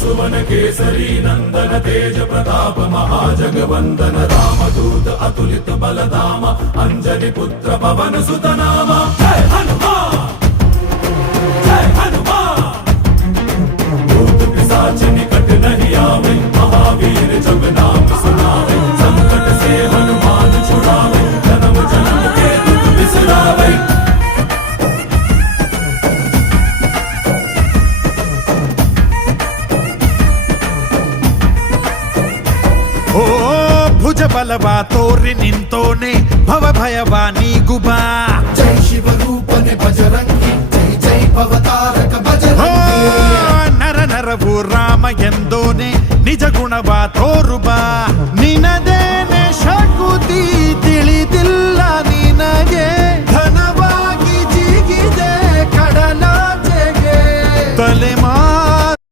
सुवन केसरी नंदन तेज प्रताप महाजगवंदन रामदूत अतुलित बलधाम अंजनी पुत्र पवन सुत नाम जय हनुमान जय हनुमान। भूत पिशाच निकट नहीं आवे महावीर जब नाम सुनावे संकट से हनुमान छुड़ावे जन्म जन्म के दुख बिसरावे। ಓ ಭುಜ ಬಲವಾ ತೋರಿ ನಿಂತೋನೆ ಭವ ಭಯವಾ ನೀಗುಬಾ ಜೈ ಶಿವ ರೂಪನೆ ಬಜರಂಗಿ ಜೈ ಜೈ ಭವತಾರಕ ಬಜರಂಗಿ ನರ ನರವು ರಾಮ ಎಂದೋನೆ ನಿಜ ಗುಣವಾ ತೋರುಬಾ